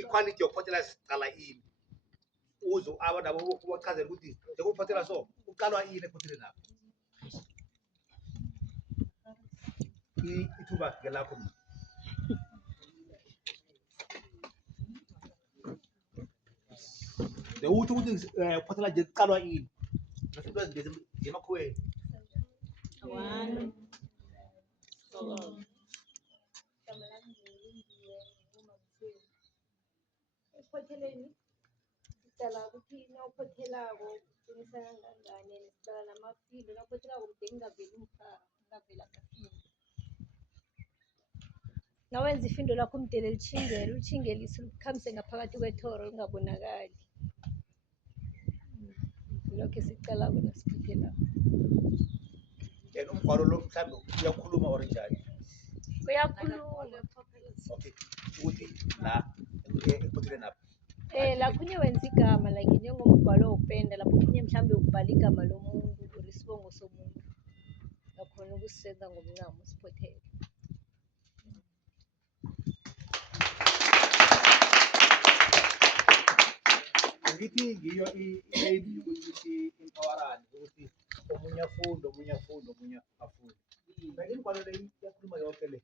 iquality yokuphothela siqala ini uze abantu abo ubachazela ukuthi njengokuphothela so uqalwa ini ephotheleni lapho ithuba ngelakho ukuthi uphothela nje kuqalwa ini nasinto ezinto emakhuweni ephotheleni siqala ukuthi nawuphothelako uqinisa kangangani siqala namafindo nawuphothelako kude kungaveli umfaro kungaveli amafindo nawenza ifindo lakho umdele ulitjhingelise ulikhambise ngaphakathi kwethoro lingabonakali lokho esiqalako nasiphothelako and umbhalo lo mhlambe uyakhuluma or njani uyakhuluma okay ukuthi la ephotheleni apha lakhunye wenza igama like njengombhalo wopenda lapho okhunye mhlambe ubhala igama lomuntu or isibongo somuntu ngakhona ukusenza ngomncamo siphothele ngithi ngiyo i-lady ukuthi empowerani ukuthi omunye afunde omunye afunde omunye afunde imbhalo le iyakhuluma yonke le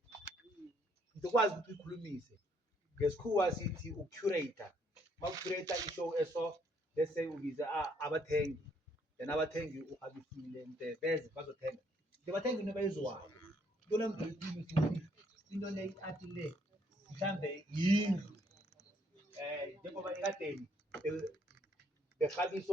ngikwazi ukuthi uyikhulumise ngesikhuwa sithi ucurator mawucurator ishow eso bese ubiza abathengi then abathengi uhabisile beze bazothenga abathengi into bayizwayo into le ngiyikhulumisa ukuthi into le athi le mhlambe yindlu njengoba ekadeni berhabiswa